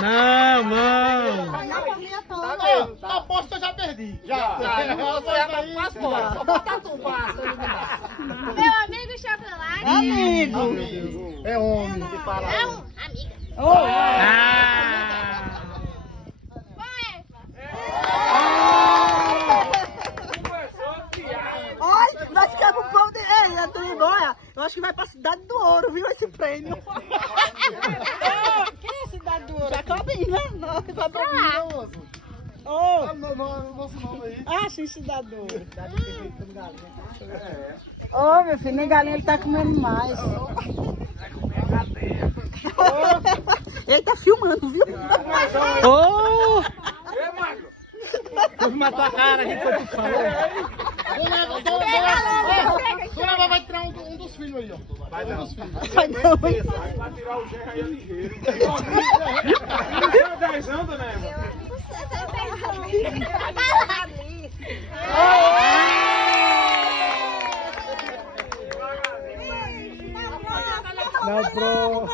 Não, não. A aposta eu já perdi. Já. Meu amigo chocolate. Amigo. É homem. Não, amiga. Olha, vai ficar com o povo de... Ei, Antônio Noia, eu acho que vai pra Cidade do Ouro, viu, esse prêmio. Quem é Cidade do Ouro? Jacobina, não, Jacobina. Nosso nome aí. Ah, sim, Cidade do Ouro. Ô, meu filho, nem galinha ele tá comendo mais. Ele tá filmando, viu? Ô! Vou matar a cara, a gente foi pro pau. Dona Eva vai tirar um dos filhos aí, ó. Vai dar uns filhos. Vai não. Vai tirar o genro aí é ligeiro. Não tem 10 anos, Dona Eva? Não, pro.